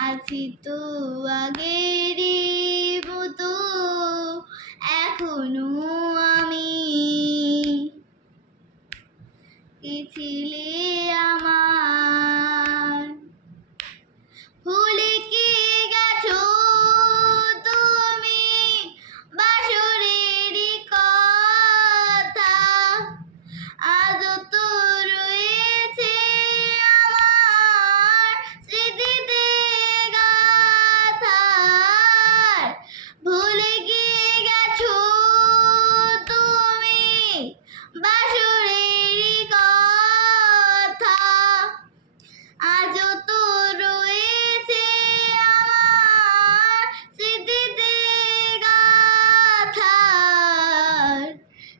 আছি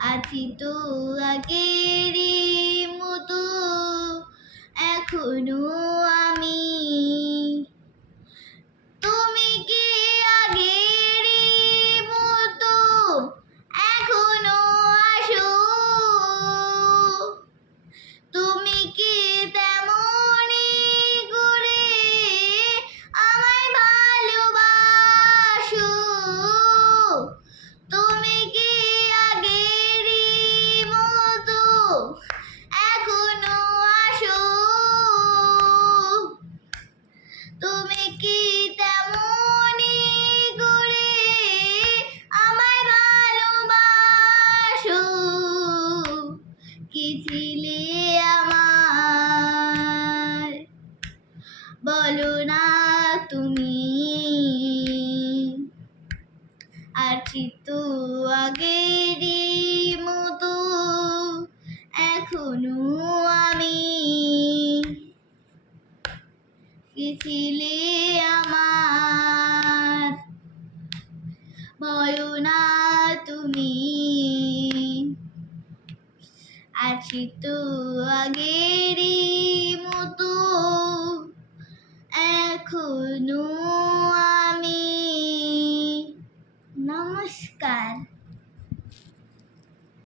আছি তো আগেরই ছিলে আমার বলো না তুমি। আছি তো আগেরই মতো এখনও আমি। ছিলে আমার বলো না তুমি। আছি তো আগেরই মতো। এখনও